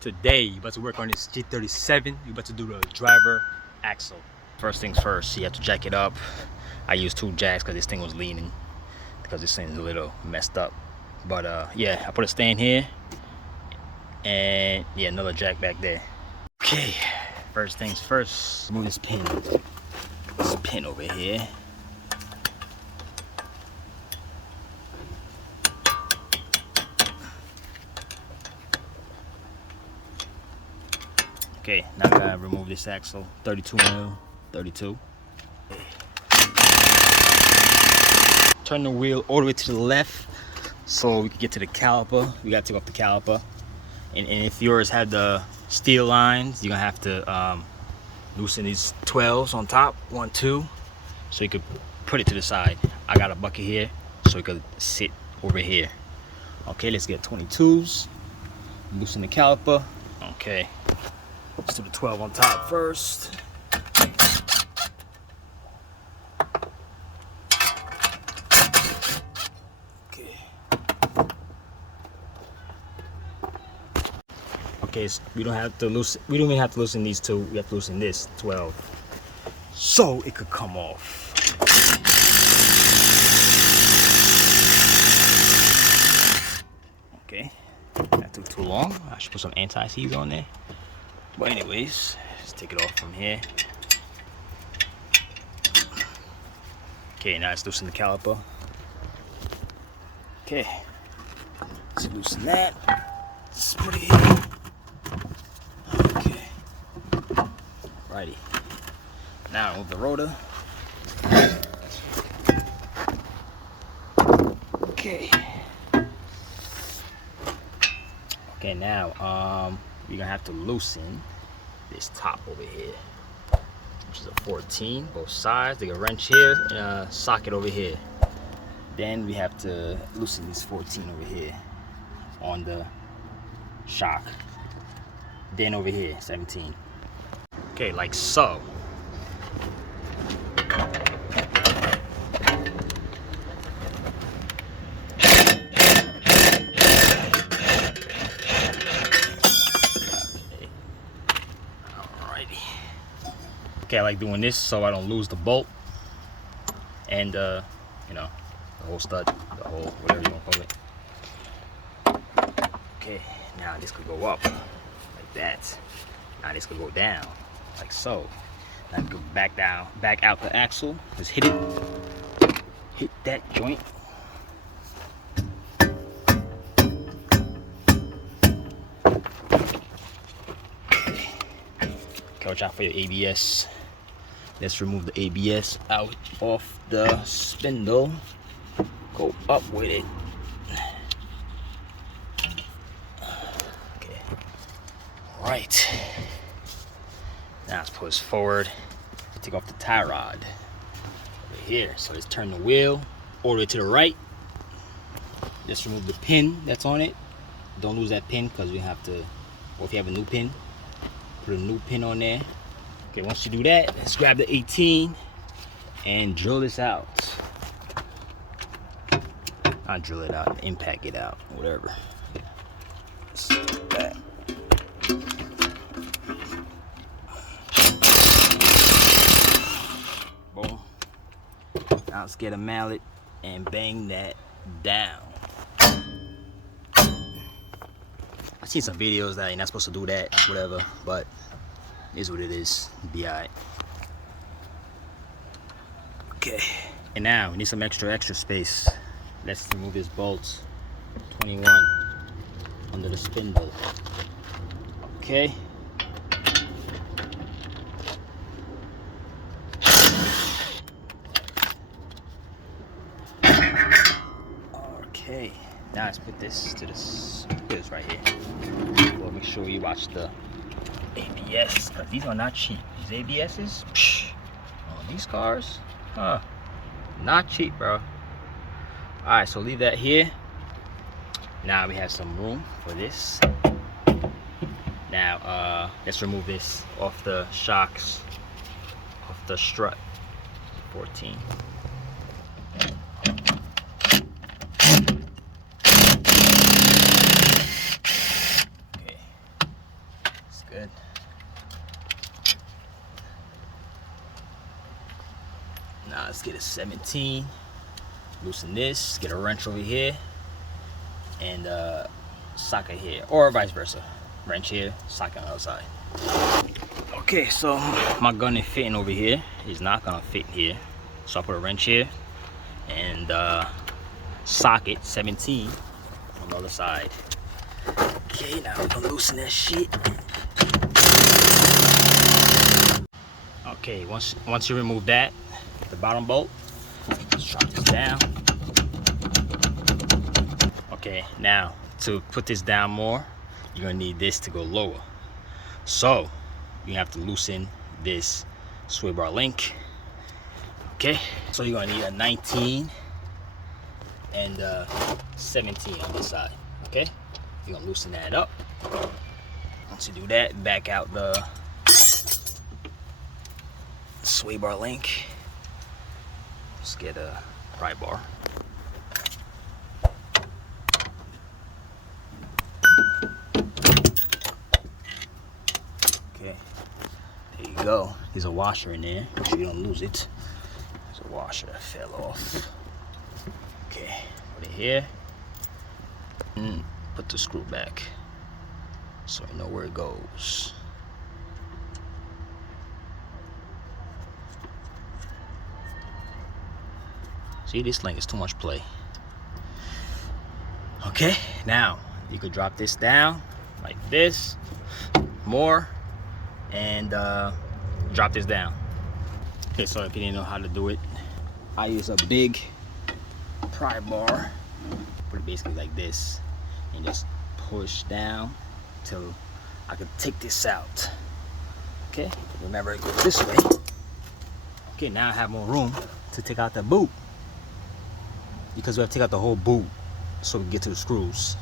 Today, you're about to work on this G37. You're about to do the driver axle. First things first, you have to jack it up. I used 2 jacks because this thing was leaning, because this thing's a little messed up. But yeah, I put a stand here, and yeah, another jack back there. Okay, first things first, remove this pin. This pin over here. Okay, now we gotta remove this axle, 32 mil, 32. Turn the wheel all the way to the left so we can get to the caliper. We gotta take off the caliper. And if yours had the steel lines, you're gonna have to loosen these 12s on top, 1, 2, so you could put it to the side. I got a bucket here, so it could sit over here. Okay, let's get 22s. Loosen the caliper. Okay. Let's do the 12 on top first. Okay. Okay, so we don't have to loosen. We don't even have to loosen these 2. We have to loosen this 12, so it could come off. Okay, that took too long. I should put some anti-seize on there. But anyways, let's take it off from here. Okay, now let's loosen the caliper. Okay, let's loosen that. Let's put it here. Okay, righty. Now with the rotor. Okay. Okay, now you're gonna have to loosen this top over here, which is a 14, both sides. They got a wrench here and a socket over here. Then we have to loosen this 14 over here on the shock. Then over here, 17. Okay, like so. Okay, I like doing this so I don't lose the bolt and you know, the whole stud, the whole whatever you want to call it. Okay, now this could go up like that. Now this could go down like so. Now it could back down, back out the axle. Just hit it, hit that joint. Okay, watch out for your ABS. Let's remove the ABS out of the spindle. Go up with it. Okay. All right. Now let's push forward. Take off the tie rod right here. So let's turn the wheel all the way to the right. Just remove the pin that's on it. Don't lose that pin because we have to, or if you have a new pin, put a new pin on there. Okay, once you do that, let's grab the 18 and drill this out. Not drill it out, impact it out, whatever. Let's do that. Boom. Now let's get a mallet and bang that down. I've seen some videos that you're not supposed to do that, whatever, but is what it is. Be alright. Okay. And now we need some extra space. Let's remove this bolt 21 under the spindle. Okay. Okay. Now let's put this to this. Put this right here. Well, make sure you watch the ABS, because these are not cheap. These ABSs, psh, on these cars, not cheap, bro. All right, so leave that here. Now we have some room for this. Now let's remove this off the shocks, off the strut. 14. Good. Now let's get a 17. Loosen this. Get a wrench over here, and socket here, or vice versa. Wrench here, socket on the other side. Okay, so my gun is fitting over here. It's not gonna fit here, so I put a wrench here and socket 17 on the other side. Okay, now we're gonna loosen that shit. Okay, once you remove that, the bottom bolt, let's drop this down. Okay, now to put this down more, you're gonna need this to go lower. So you have to loosen this sway bar link. Okay, so you're gonna need a 19 and 17 on this side. Okay, you're gonna loosen that up. Once you do that, back out the sway bar link. Let's get a pry bar. Okay, there you go. There's a washer in there. Make sure you don't lose it. There's a washer that fell off. Okay, put it here. And put the screw back so you know where it goes. See, this link is too much play. Okay, now you could drop this down like this, more, and drop this down. Okay, so if you didn't know how to do it, I use a big pry bar. Put it basically like this, and just push down till I can take this out. Okay, remember it goes this way. Okay, now I have more room to take out the boot, because we have to take out the whole boot so we can get to the screws.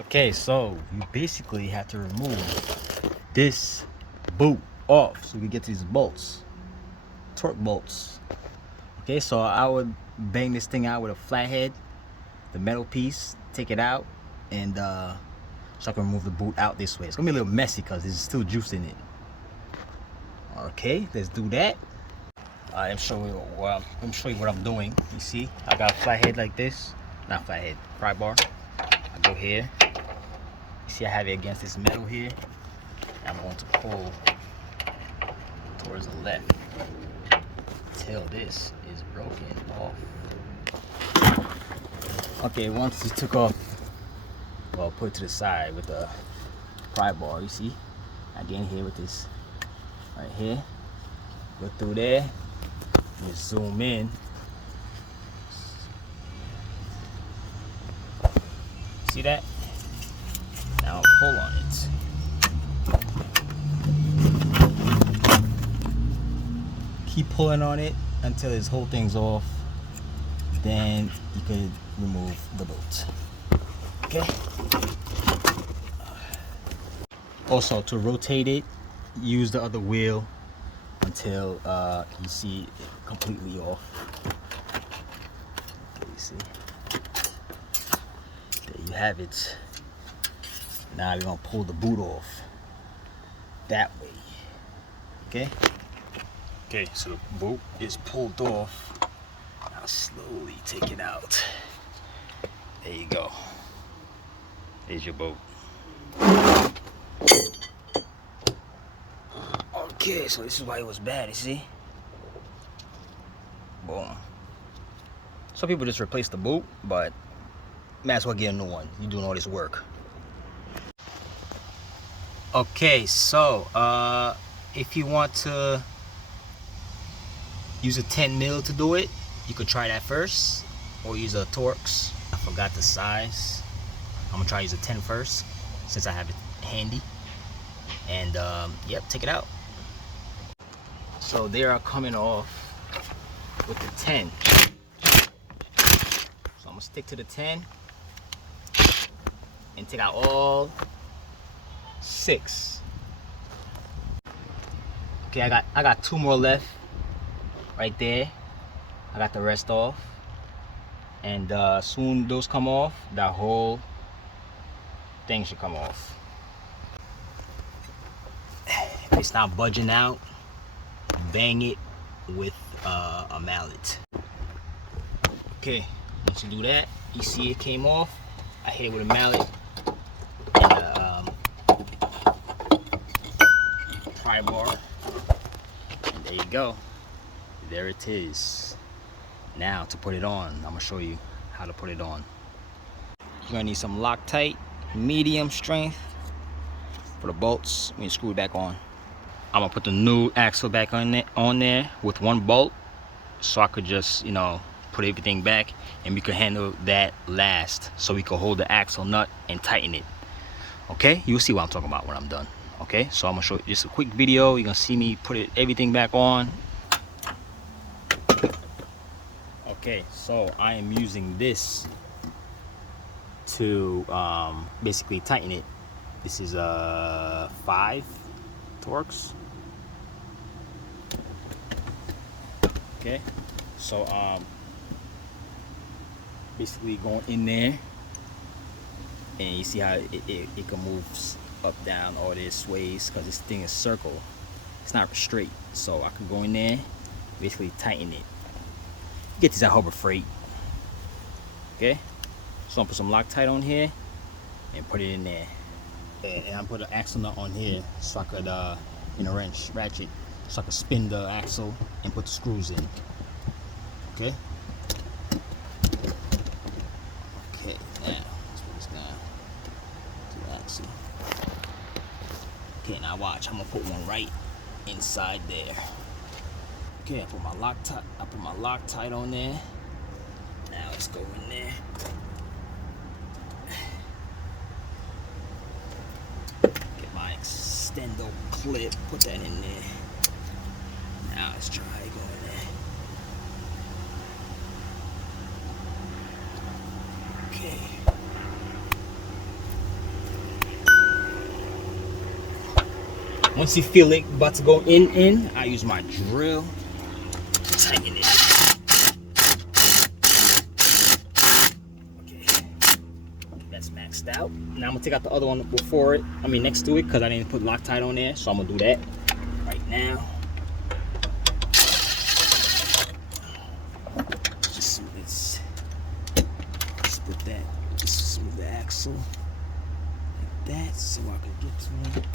Okay, so you basically have to remove this boot off so we can get to these bolts, torque bolts. Okay, so I would bang this thing out with a flathead, the metal piece, take it out, and so I can remove the boot out this way. It's gonna be a little messy because there's still juice in it. Okay, let's do that. I'm showing you what I'm doing. You see, I got a flathead like this, not flathead, pry bar. I go here. You see, I have it against this metal here. I'm going to pull towards the left till this is broken off. Okay, once it took off, well, put it to the side with the pry bar. You see, I get in here with this right here. Go through there. Just zoom in. See that? Now pull on it. Keep pulling on it until this whole thing's off. Then you could remove the bolt. Okay? Also, to rotate it, use the other wheel until you see it completely off. Okay, you see? There you have it. Now you're gonna pull the boot off that way. Okay? Okay, so the boot is pulled off. Now slowly take it out. There you go. There's your boat. Okay, so this is why it was bad, you see? Boom. Some people just replace the boot, but might as well get a new one. You're doing all this work. Okay, so if you want to use a 10 mil to do it, you could try that first, or use a Torx. I forgot the size. I'm gonna try to use a 10 first, since I have it handy. And yep, take it out. So they are coming off with the 10. So I'm gonna stick to the 10 and take out all 6. Okay, I got 2 more left right there. I got the rest off, and soon those come off, that whole thing should come off. it's not budging out, bang it with a mallet. Okay, once you do that, you see it came off. I hit it with a mallet and a pry bar, and there you go. There it is. Now to put it on, I'm gonna show you how to put it on. You're gonna need some Loctite, medium strength for the bolts. When you screw it back on, I'm gonna put the new axle back on there with one bolt, so I could just, you know, put everything back, and we could handle that last, so we could hold the axle nut and tighten it. Okay, you'll see what I'm talking about when I'm done. Okay, so I'm gonna show you just a quick video. You're gonna see me put everything back on. Okay, so I am using this to basically tighten it. This is 5 Torx. Okay, so basically going in there, and you see how it can move up, down, all this ways, because this thing is circle. It's not straight, so I can go in there, basically tighten it. Get these at Harbor Freight. Okay, so I'm gonna put some Loctite on here and put it in there, and I'm put an axle nut on here so I could in a wrench ratchet, so I could spin the axle and put the screws in. Okay. Okay, now let's put this down to the axle. Okay, now watch. I'm gonna put one right inside there. Okay, I put my Loctite on there. Now let's go in there. Get my extendo clip, put that in there. Now let's try going in there. Okay. Once you feel it about to go in, I use my drill to tighten it. Okay, that's maxed out. Now I'm gonna take out the other one before it, next to it, because I didn't put Loctite on there, so I'm gonna do that right now. Just put that, just smooth the axle like that, so I can get to it.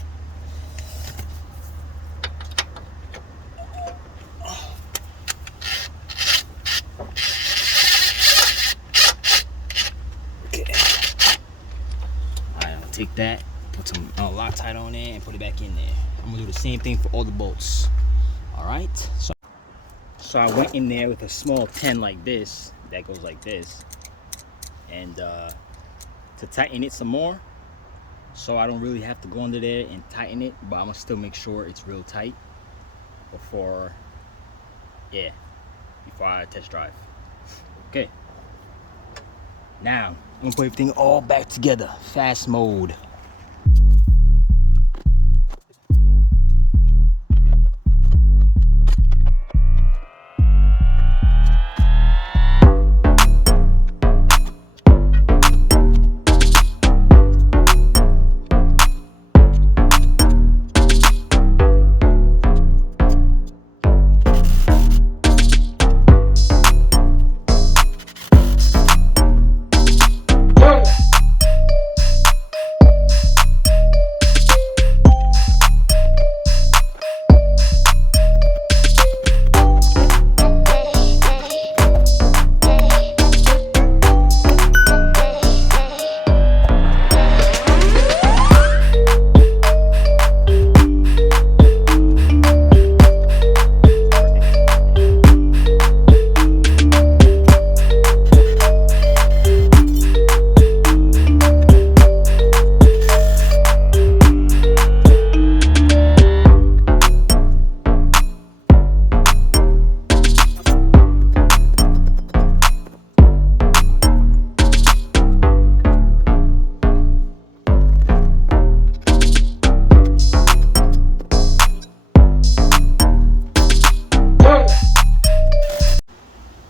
Take that, put some Loctite on there, and put it back in there. I'm gonna do the same thing for all the bolts. All right. So I went in there with a small 10 like this that goes like this, and to tighten it some more, so I don't really have to go under there and tighten it, but I'm gonna still make sure it's real tight before I test drive. Okay. Now, I'm gonna put everything all back together. Fast mode.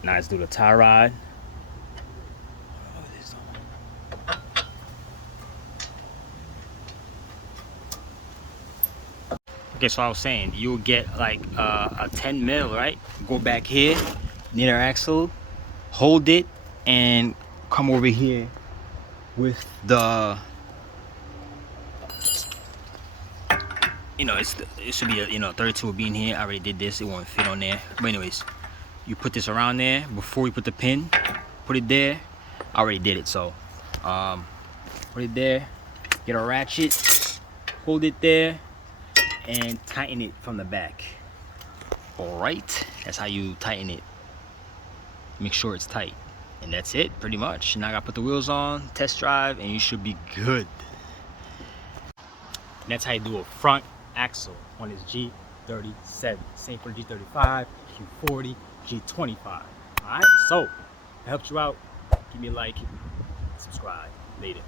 Now let's do the tie rod. Okay, so I was saying you'll get like a 10 mil, right? Go back here near the axle, hold it, and come over here with the, you know, it should be a, you know, 32 will be in here. I already did this, it won't fit on there. But anyways, you put this around there before you put the pin. Put it there. I already did it, so put it there. Get a ratchet, hold it there, and tighten it from the back. All right, that's how you tighten it. Make sure it's tight, and that's it pretty much. Now I gotta put the wheels on, test drive, and you should be good. And that's how you do a front axle on this G37. Same for the G35, Q40, G25. All right, so if it helped you out, give me a like, subscribe. Later.